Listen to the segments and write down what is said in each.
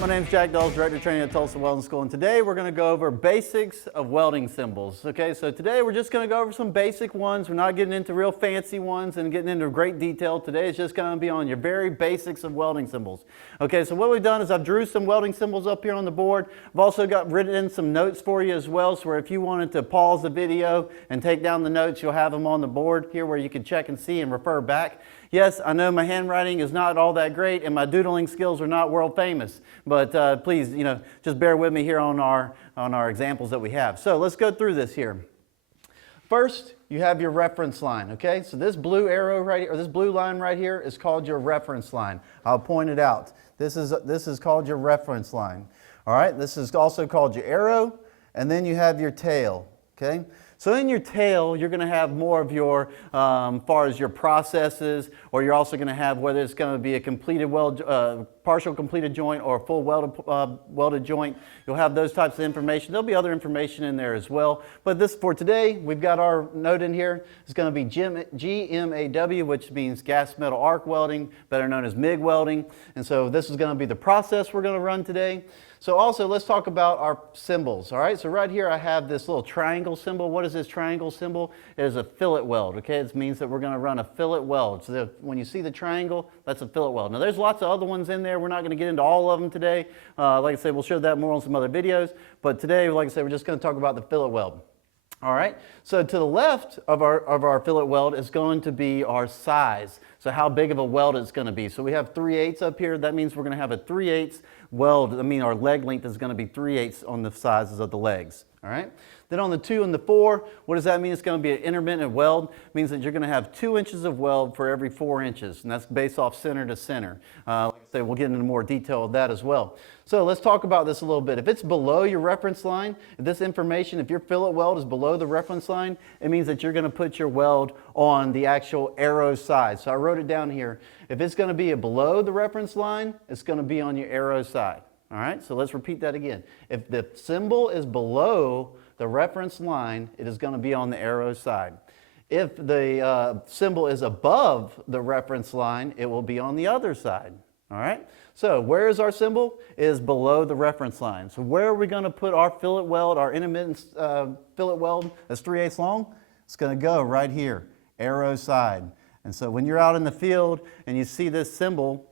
my name's Jack Dawes, Director of Training at Tulsa Welding School, and today we're going to go over basics of welding symbols. Okay, so today we're just going to go over some basic ones. We're not getting into real fancy ones and getting into great detail. Today is just going to be on your very basics of welding symbols. Okay, so what we've done is I've drew some welding symbols up here on the board. I've also got written in some notes for you as well, so where if you wanted to pause the video and take down the notes, you'll have them on the board here where you can check and see and refer back. Yes, I know my handwriting is not all that great and my doodling skills are not world famous, but please, just bear with me here on our examples that we have. So let's go through this here. First, you have your reference line, okay? So this blue arrow right here, or this blue line right here is called your reference line. I'll point it out. This is called your reference line. All right, this is also called your arrow, and then you have your tail, okay? So in your tail, you're going to have more of your, far as your processes, or you're also going to have whether it's going to be a completed weld, partial completed joint or a full welded joint. You'll have those types of information. There'll be other information in there as well. But this for today, we've got our note in here. It's going to be GMAW, which means gas metal arc welding, better known as MIG welding. And so this is going to be the process we're going to run today. So also, let's talk about our symbols, all right? So right here, I have this little triangle symbol. What is this triangle symbol? It is a fillet weld, okay? It means that we're going to run a fillet weld. So when you see the triangle, that's a fillet weld. Now, there's lots of other ones in there. We're not going to get into all of them today. Like I said, we'll show that more on some other videos. But today, like I said, we're just going to talk about the fillet weld. All right, so to the left of our fillet weld is going to be our size. So how big of a weld it's going to be. So we have 3/8 up here. That means we're going to have a 3/8 weld. I mean, our leg length is going to be 3/8 on the sizes of the legs. All right. Then on the 2 and the 4, what does that mean? It's going to be an intermittent weld. It means that you're going to have 2 inches of weld for every 4 inches, and that's based off center to center. Like I say, we'll get into more detail of that as well. So let's talk about this a little bit. If it's below your reference line, if your fillet weld is below the reference line, it means that you're going to put your weld on the actual arrow side. So I wrote it down here. If it's going to be below the reference line, it's going to be on your arrow side. All right, so let's repeat that again. If the symbol is below the reference line, it is going to be on the arrow side. If the symbol is above the reference line, it will be on the other side. All right, so where is our symbol? It is below the reference line. So where are we going to put our fillet weld, our intermittent fillet weld that's 3/8 long? It's going to go right here, arrow side. And so when you're out in the field and you see this symbol,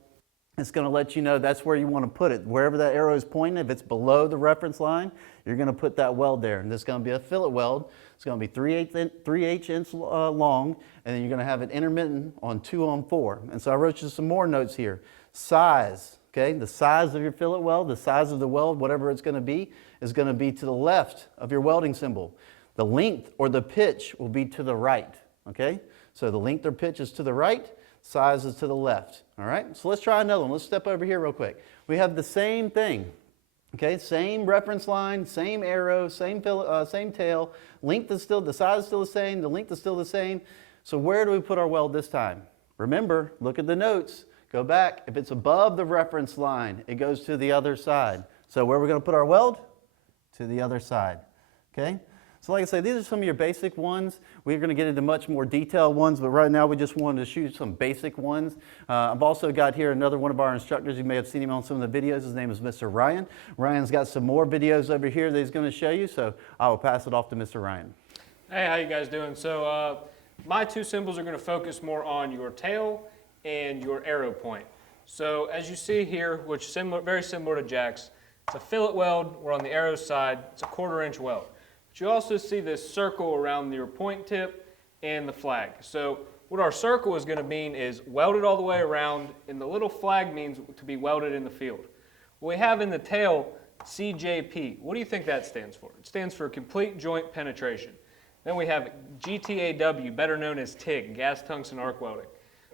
it's going to let you know that's where you want to put it. Wherever that arrow is pointing, if it's below the reference line, you're going to put that weld there. And this is going to be a fillet weld. It's going to be 3/8 inch long, and then you're going to have it intermittent on 2 on 4. And so I wrote you some more notes here. Size, okay? The size of your fillet weld, the size of the weld, whatever it's going to be, is going to be to the left of your welding symbol. The length or the pitch will be to the right, okay? So the length or pitch is to the right, size is to the left. All right, so let's try another one. Let's step over here real quick. We have the same thing, okay? Same reference line, same arrow, same tail. Length is still, the size is still the same, the length is still the same. So where do we put our weld this time? Remember, look at the notes. Go back. If it's above the reference line, it goes to the other side. So where are we going to put our weld? To the other side, okay? So like I say, these are some of your basic ones. We're going to get into much more detailed ones, but right now we just wanted to shoot some basic ones. I've also got here another one of our instructors. You may have seen him on some of the videos. His name is Mr. Ryan. Ryan's got some more videos over here that he's going to show you, so I will pass it off to Mr. Ryan. Hey, how you guys doing? So my 2 symbols are going to focus more on your tail and your arrow point. So as you see here, which is very similar to Jack's, it's a fillet weld. We're on the arrow side. It's a 1/4 inch weld. But you also see this circle around your point tip and the flag. So what our circle is going to mean is welded all the way around, and the little flag means to be welded in the field. What we have in the tail, CJP. What do you think that stands for? It stands for complete joint penetration. Then we have GTAW, better known as TIG, gas tungsten arc welding.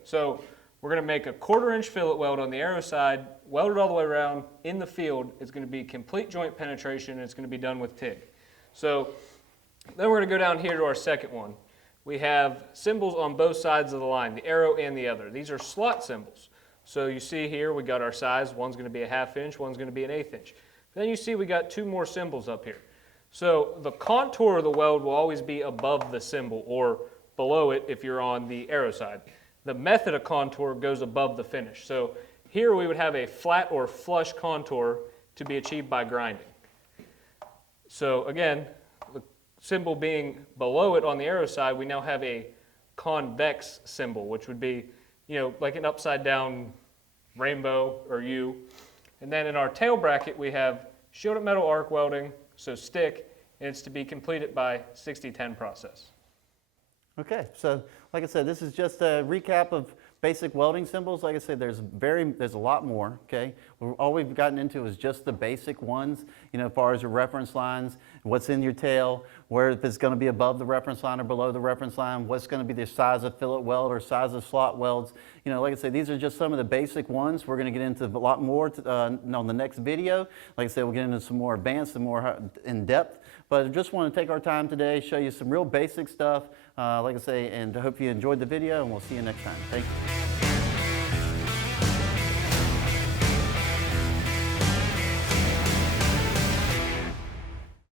So we're going to make a 1/4 inch fillet weld on the arrow side, welded all the way around in the field. It's going to be complete joint penetration, and it's going to be done with TIG. So then we're going to go down here to our second one. We have symbols on both sides of the line, the arrow and the other. These are slot symbols. So you see here we got our size. One's going to be a 1/2 inch, one's going to be an 1/8 inch. Then you see we got 2 more symbols up here. So the contour of the weld will always be above the symbol or below it if you're on the arrow side. The method of contour goes above the finish. So Here we would have a flat or flush contour to be achieved by grinding. So again, the symbol being below it on the arrow side, we now have a convex symbol, which would be, like an upside down rainbow or U. And then in our tail bracket, we have shielded metal arc welding, so stick, and it's to be completed by 60-10 process. Okay, so like I said, this is just a recap of basic welding symbols. Like I said, there's a lot more, okay? All we've gotten into is just the basic ones, as far as your reference lines, what's in your tail, where if it's gonna be above the reference line or below the reference line, what's gonna be the size of fillet weld or size of slot welds. Like I said, these are just some of the basic ones. We're gonna get into a lot more on the next video. Like I said, we'll get into some more advanced and more in-depth, but I just wanna take our time today, show you some real basic stuff, like I say, and I hope you enjoyed the video, and we'll see you next time. Thank you.